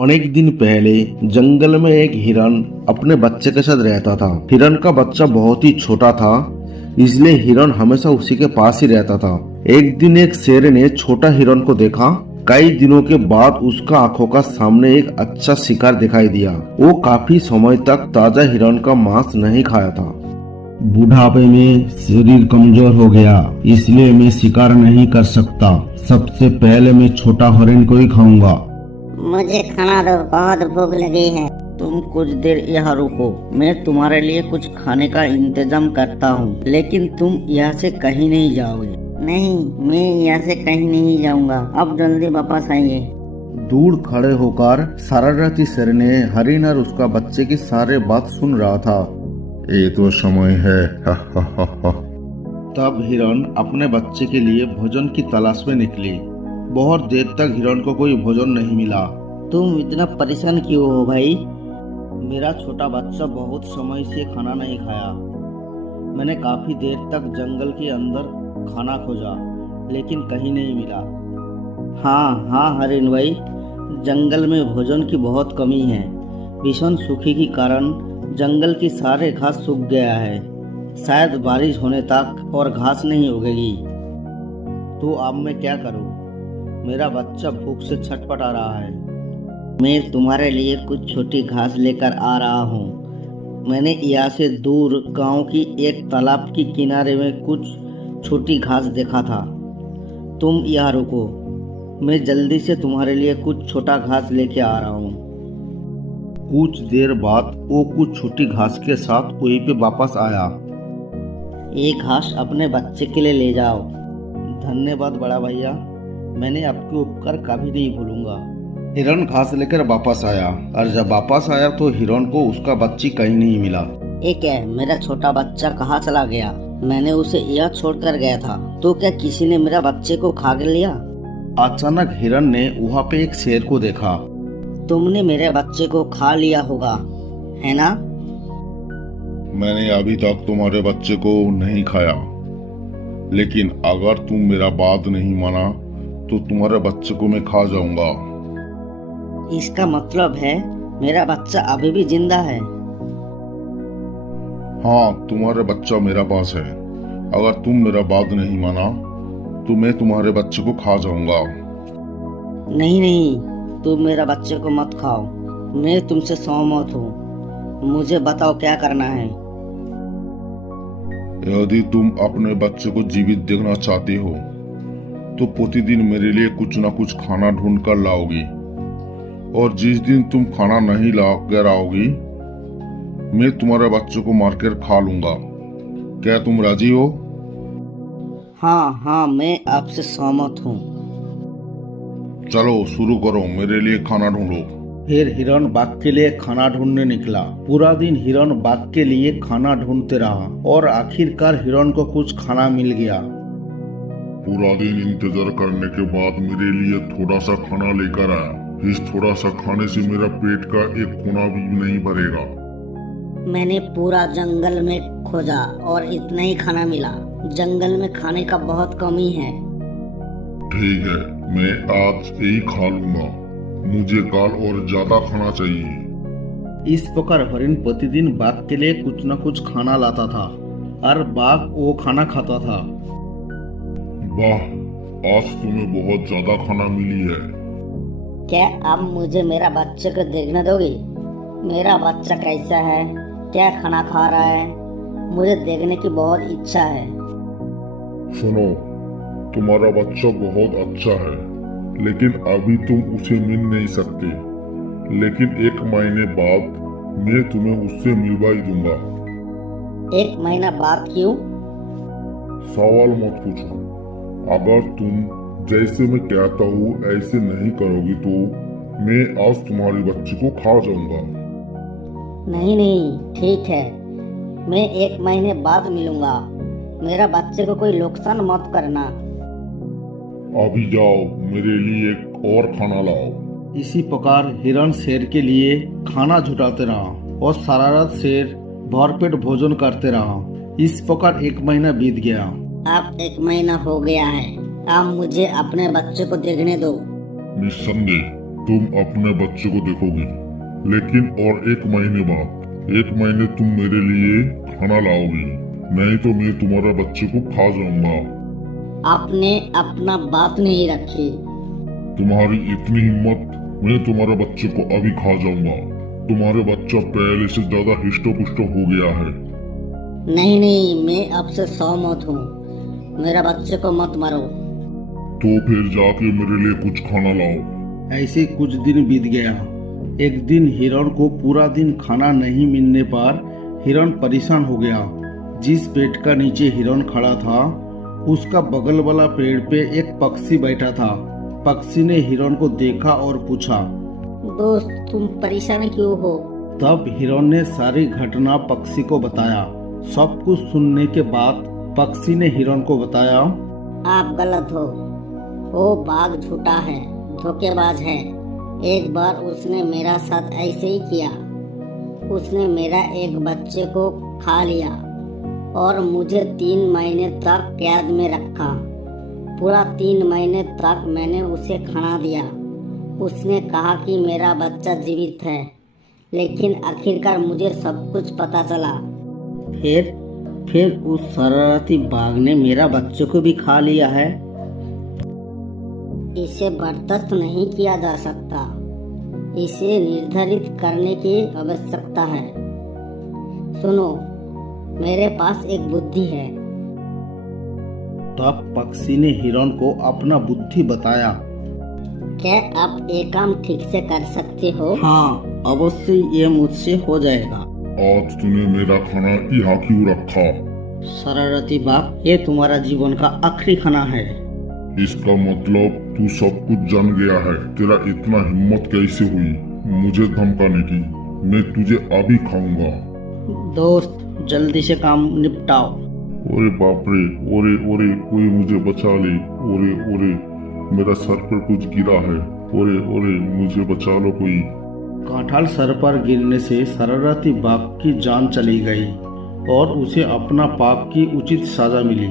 अनेक दिन पहले जंगल में एक हिरन अपने बच्चे के साथ रहता था। हिरन का बच्चा बहुत ही छोटा था, इसलिए हिरन हमेशा उसी के पास ही रहता था। एक दिन एक शेर ने छोटा हिरन को देखा। कई दिनों के बाद उसका आंखों का सामने एक अच्छा शिकार दिखाई दिया। वो काफी समय तक ताजा हिरन का मांस नहीं खाया था। बुढ़ापे में शरीर कमजोर हो गया, इसलिए मैं शिकार नहीं कर सकता। सबसे पहले मैं छोटा हिरन को ही खाऊंगा। मुझे खाना दो, बहुत भूख लगी है। तुम कुछ देर यहाँ रुको, मैं तुम्हारे लिए कुछ खाने का इंतजाम करता हूँ, लेकिन तुम यहाँ से कहीं नहीं जाओगे। नहीं, मैं यहाँ से कहीं नहीं जाऊँगा। अब जल्दी वापस आइए। दूर खड़े होकर शरारती शेर ने हरिण और उसका बच्चे की सारे बात सुन रहा था। ये तो समय है। तब हिरन अपने बच्चे के लिए भोजन की तलाश में निकली। बहुत देर तक हिरन को कोई भोजन नहीं मिला। तुम इतना परेशान क्यों हो भाई? मेरा छोटा बच्चा बहुत समय से खाना नहीं खाया। मैंने काफी देर तक जंगल के अंदर खाना खोजा, लेकिन कहीं नहीं मिला। हाँ हरिण भाई, जंगल में भोजन की बहुत कमी है। भीषण सूखे के कारण जंगल की सारे घास सूख गया है। शायद बारिश होने तक और घास नहीं उगेगी। तो अब मैं क्या करूं? मेरा बच्चा भूख से छटपटा रहा है। मैं तुम्हारे लिए कुछ छोटी घास लेकर आ रहा हूँ। मैंने यहाँ से दूर गांव की एक तालाब के किनारे में कुछ छोटी घास देखा था। तुम यहाँ रुको, मैं जल्दी से तुम्हारे लिए कुछ छोटा घास लेके आ रहा हूँ। कुछ देर बाद वो कुछ छोटी घास के साथ वहीं पे वापस आया। ये घास अपने बच्चे के लिए ले जाओ। धन्यवाद बड़ा भैया, मैंने आपके उपकार कभी नहीं भूलूंगा। हिरन घास लेकर वापस आया, और जब वापस आया तो हिरन को उसका बच्ची कहीं नहीं मिला। ये क्या है? मेरा छोटा बच्चा कहाँ चला गया? मैंने उसे यहाँ छोड़कर गया था। तो क्या किसी ने मेरा बच्चे को खा लिया? अचानक हिरन ने वहाँ पे एक शेर को देखा। तुमने मेरे बच्चे को खा लिया होगा, है ना? मैंने अभी तक तुम्हारे बच्चे को नहीं खाया, लेकिन अगर तुम मेरा बात नहीं माना तो तुम्हारे बच्चे को मैं खा जाऊंगा। इसका मतलब है मेरा बच्चा अभी भी जिंदा है? हाँ, तुम्हारे बच्चा मेरा पास है। अगर तुम मेरा बात नहीं माना तो मैं तुम्हारे बच्चे को खा जाऊंगा। नहीं, तुम मेरा बच्चे को मत खाओ। मैं तुमसे सहमत हूँ। मुझे बताओ क्या करना है। यदि तुम अपने बच्चे को जीवित देखना चाहते हो तो प्रतिदिन मेरे लिए कुछ ना कुछ खाना ढूंढ कर लाओगी, और जिस दिन तुम खाना नहीं ला कर आओगी मैं तुम्हारे बच्चे को मारकर खा लूंगा। क्या तुम राजी हो? हाँ, मैं आपसे सहमत हूँ। चलो शुरू करो, मेरे लिए खाना ढूंढो। फिर हिरन बाघ के लिए खाना ढूंढने निकला। पूरा दिन हिरन बाघ के लिए खाना ढूंढते रहा, और आखिरकार हिरन को कुछ खाना मिल गया। पूरा दिन इंतजार करने के बाद मेरे लिए थोड़ा सा खाना लेकर आया। इस थोड़ा सा खाने से मेरा पेट का एक कोना भी नहीं भरेगा। मैंने पूरा जंगल में खोजा और इतना ही खाना मिला। जंगल में खाने का बहुत कमी है। ठीक है, मैं आज यही खा लूंगा। मुझे कल और ज्यादा खाना चाहिए। इस प्रकार हरिण प्रतिदिन बाघ के लिए कुछ न कुछ खाना लाता था, और बाघ वो खाना खाता था। वाह, आज तुम्हें बहुत ज्यादा खाना मिली है। क्या अब मुझे मेरा बच्चे को देखने दोगी? मेरा बच्चा कैसा है, क्या खाना खा रहा है? मुझे देखने की बहुत इच्छा है। सुनो, तुम्हारा बच्चा बहुत अच्छा है, लेकिन अभी तुम उसे मिल नहीं सकते। लेकिन 1 महीने बाद मैं तुम्हें उससे मिलवा ही दूंगा। 1 महीना बाद क्यों? सवाल मत पूछो। अगर तुम जैसे मैं कहता हूँ ऐसे नहीं करोगी तो मैं आज तुम्हारी बच्ची को खा जाऊंगा। नहीं, ठीक है, मैं 1 महीने बाद मिलूंगा। मेरा बच्चे को कोई नुकसान मत करना। अभी जाओ, मेरे लिए एक और खाना लाओ। इसी प्रकार हिरन शेर के लिए खाना जुटाते रहा, और शरारत शेर भरपेट भोजन करते रहा। इस प्रकार 1 महीना बीत गया। अब 1 महीना हो गया है। अब मुझे अपने बच्चे को देखने दो। निस्संदेह तुम अपने बच्चे को देखोगी, लेकिन और 1 महीने बाद 1 महीने तुम मेरे लिए खाना लाओगी, नहीं तो मैं तुम्हारे बच्चे को खा जाऊंगा। आपने अपना बात नहीं रखी। तुम्हारी इतनी हिम्मत, मैं तुम्हारे बच्चे को अभी खा जाऊंगा। तुम्हारे बच्चा पहले से ज्यादा हिष्टो पुष्टो हो गया है। नहीं, मैं आपसे सहमत हूँ। मेरा बच्चे को मत मारो। तो फिर जाके मेरे लिए कुछ खाना लाओ। ऐसे कुछ दिन बीत गया। एक दिन हिरण को पूरा दिन खाना नहीं मिलने पर हिरण परेशान हो गया। जिस पेड़ का नीचे हिरण खड़ा था, उसका बगल वाला पेड़ पे एक पक्षी बैठा था। पक्षी ने हिरण को देखा और पूछा, दोस्त, तुम परेशान क्यों हो? तब हिरण ने सारी घटना पक्षी को बताया। सब कुछ सुनने के बाद पक्षी ने हिरण को बताया, आप गलत हो। वो बाघ झूठा है, धोखेबाज है। एक बार उसने मेरा साथ ऐसे ही किया। उसने मेरा एक बच्चे को खा लिया और मुझे 3 महीने तक कैद में रखा। पूरा 3 महीने तक मैंने उसे खाना दिया। उसने कहा कि मेरा बच्चा जीवित है, लेकिन आखिरकार मुझे सब कुछ पता चला। फिर उस शरारती बाघ ने मेरा बच्चे को भी खा लिया है। इसे बर्दाश्त नहीं किया जा सकता। इसे निर्धारित करने की आवश्यकता है। सुनो, मेरे पास एक बुद्धि है। तब पक्षी ने हिरण को अपना बुद्धि बताया। क्या आप ये काम ठीक से कर सकते हो? हाँ, अवश्य ये मुझसे हो जाएगा। आज तूने मेरा खाना यहाँ क्यों रखा? शरारती बाघ, ये तुम्हारा जीवन का आखिरी खाना है। इसका मतलब तू सब कुछ जान गया है। तेरा इतना हिम्मत कैसे हुई मुझे धमकाने की? मैं तुझे अभी खाऊंगा। दोस्त, जल्दी से काम निपटाओ। ओरे बाप रे, ओरे ओरे, कोई मुझे बचा ले। ओरे ओरे, मेरा सर पर कुछ गिरा है। ओरे ओरे, मुझे बचा लो कोई। कांठाल सर पर गिरने से शरारती बाघ की जान चली गई और उसे अपना पाप की उचित सजा मिली।